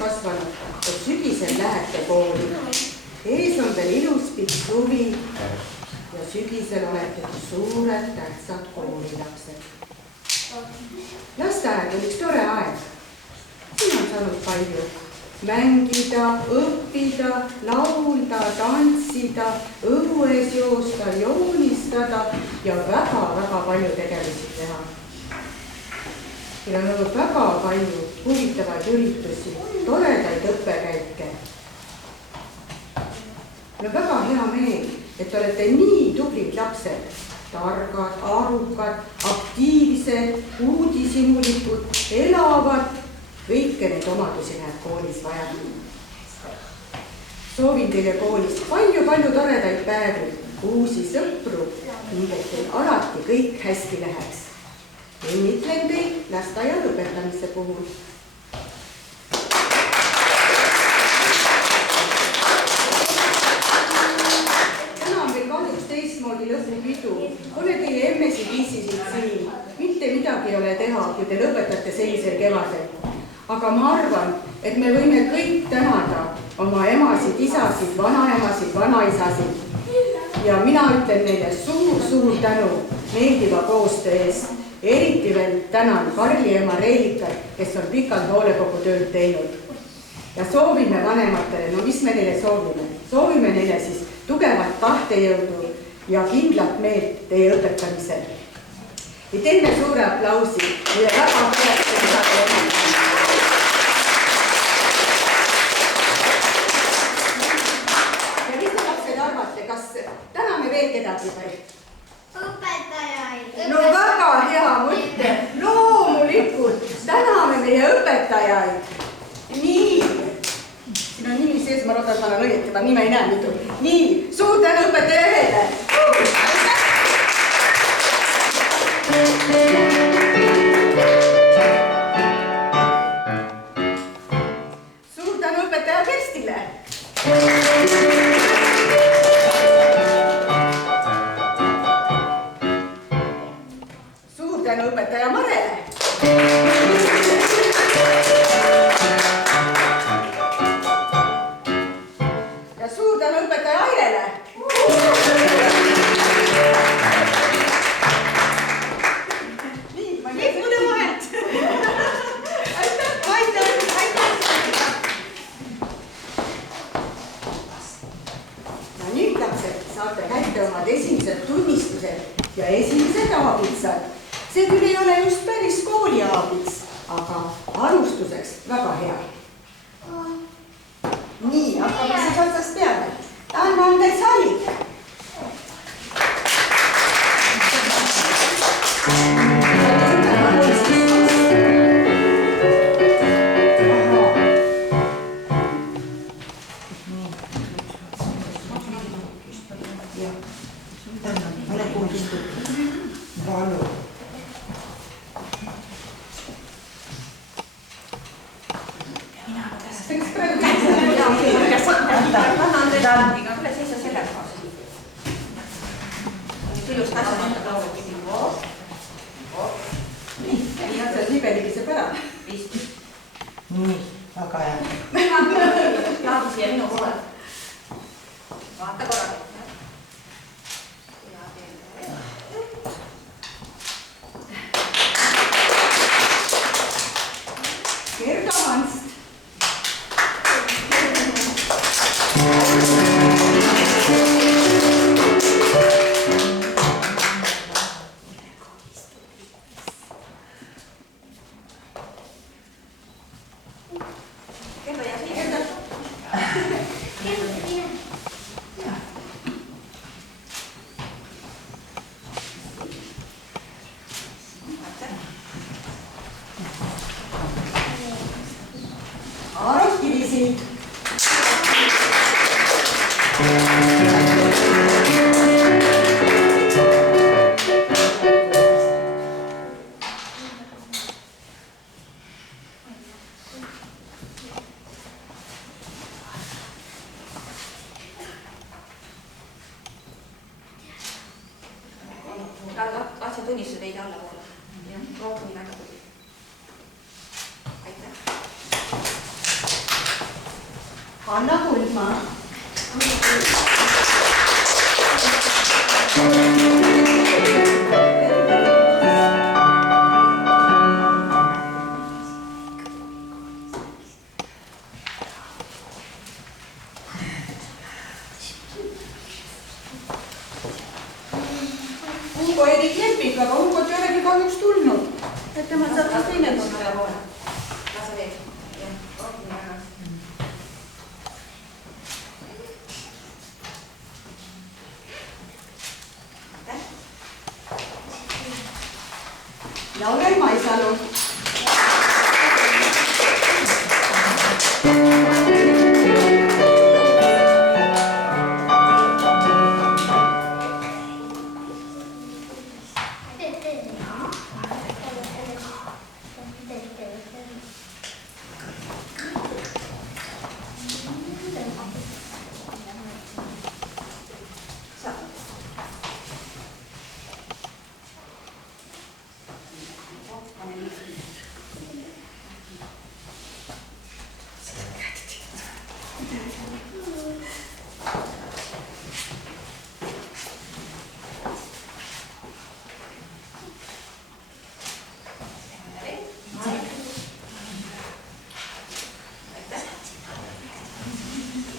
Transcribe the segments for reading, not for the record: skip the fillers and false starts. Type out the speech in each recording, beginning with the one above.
kasvanud, et sügisel lähete kooli. Ees on veel ilus pikk suvi ja sügisel olete suured tähtsad koolilapsed. Lasteaed on üks tore aeg. Siin on saanud palju mängida, õppida, laulda, tantsida, õues joosta, joonistada ja väga-väga palju tegevusi teha. Meil on olnud väga palju huvitavaid üritusi, toredaid õppekäike. Mul on väga hea meel, et olete nii tublid lapsed, targad, arukad, aktiivsed, uudishimulikud, elavad. Kõike neid omadusi läheb koolis vaja. Soovin teile koolis palju-palju toredaid päevi, uusi sõpru, ning et teil alati kõik hästi läheks. Õnnitlen teid lasteaia lõpetamise puhul. Täna on meil kahjuks teistmoodi lõpupidu. Pole teie emmesid viisisid siin. Mitte midagi ei ole teha, kui te lõpetate sellisel kevadel. Aga ma arvan, et me võime kõik tänada oma emasid, isasid, vanaemasid, vanaisasid. Ja mina ütlen neile suur-suur tänu meeldiva koostöö eest. Eriti veel tänan Karli ema Reelikat, kes on pikalt hoolekogutööd teinud. Ja soovime vanematele, no mis me neile soovime? Soovime neile siis tugevat tahtejõudu ja kindlat meelt teie õpetamisel. Ja teeme suure aplausi meie väga kõrgete isade emale. Ja mis te lapsed arvate, kas täname veel kedagi või? Õpetajaid. No väga hea mõte. Loomulikult täname meie õpetajaid. Nii. Siin on nimi sees, ma loodan, et ma olen õieti, ma nime ei näe mitu. Nii, suur tänu õpetaja ühele. Suur tänu õpetaja Kerstile. Suur tänu õpetaja Marele. Ja suur tänu õpetaja Airele. Nii, ma nii mulle vahelt. Aitäh. Ja nüüd lapsed saate kätte omad esimesed tunnistused ja esimesed aabitsad. See küll ei ole just päris kooli aabits, aga alustuseks väga hea. Nii, hakkame siis otsast peale. Tahan ma anda salik. Laatse tunnistused veidi allapoole. Rohkem väga tuli. Aitäh. Anna Kuldmaa. Ugo Erik Lepik, aga Ugot ei olegi kahjuks tulnud. Et tema saab siis teine tunne poole. Lase veel. Jah, rohkem väga. Laurel Maisalu.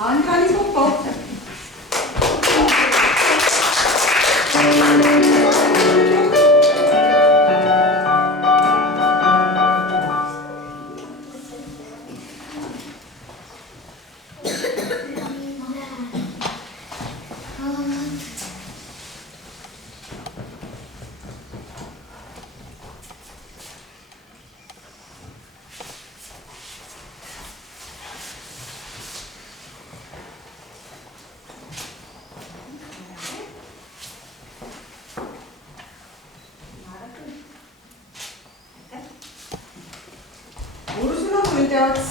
Andrani Popov. Ursula Muldeots.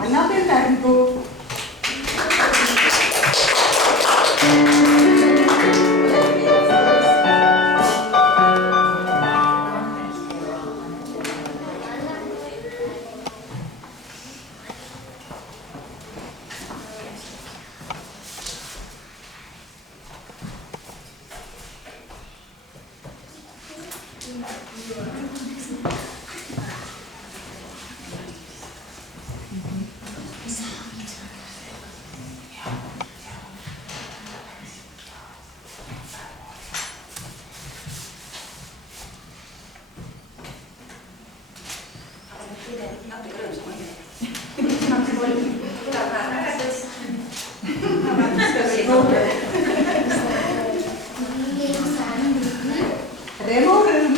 Annabel Pärnpuu. Natuke rõõmsama ise. Tuleb määrades. Remo Rõõm.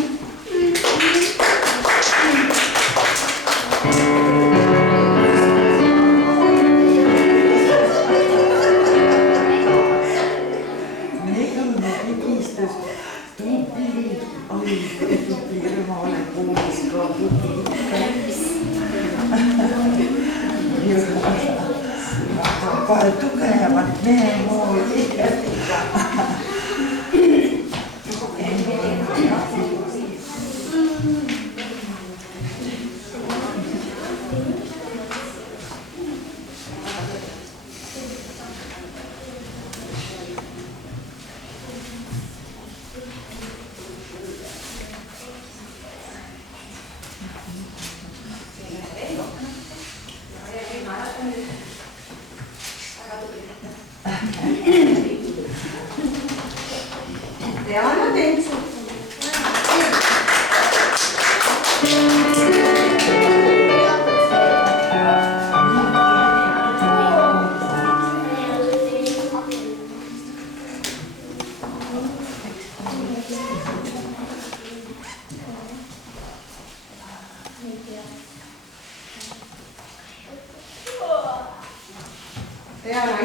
Tukevat memoria. Diana Tensu.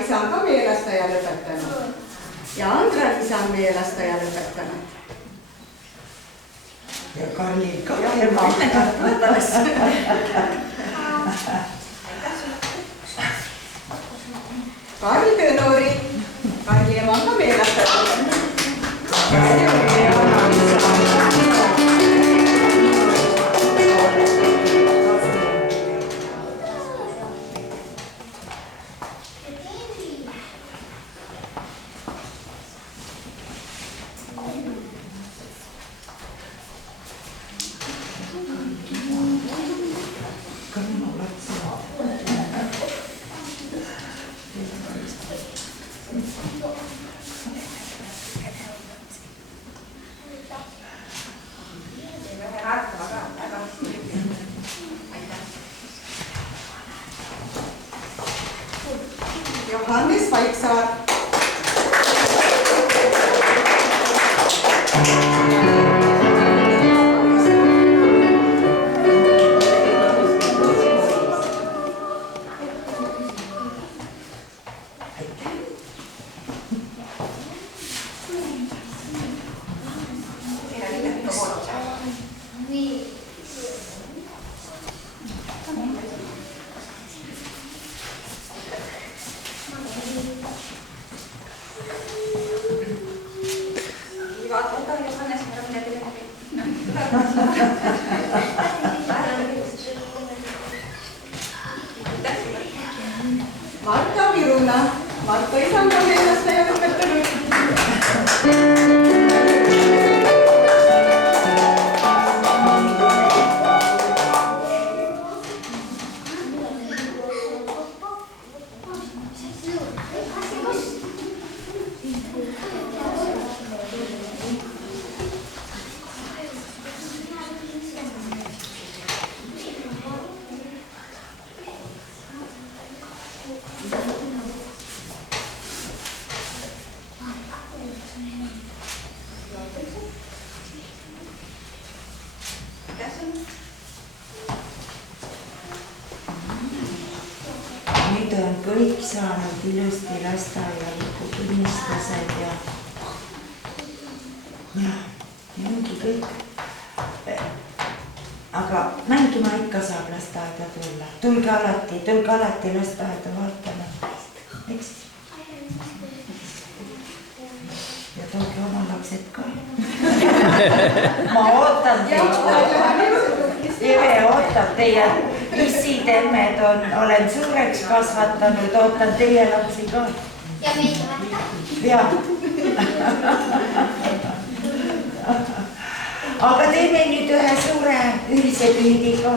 isa on ka meie lasteaia lõpetanud ja Andrel isa on meie lasteaia lõpetanud. ja Karlil ka Ja ema. võtades. Karl Tõnuri, Karli ema on ka meie lasteaia lõpetanud. Johannes Vaiksaar. Marta Viruna, Marta isa on ka meie lasteaia lõpetanud. Nüüd on kõik saanud ilusti lasteaialiku tunnistused ja ongi kõik. Aga mängima ikka saab lasteaeda tulla. Tulge alati lasteaeda vaatama. Eks? Ja tulge oma lapsed ka. Ma ootan teid. Eve ootab teie issi-temmed olen suureks kasvatanud, ootan teie lapsi ka. Ja meid võtta. Ja. Aga teeme nüüd ühe suure ühise pildi ka.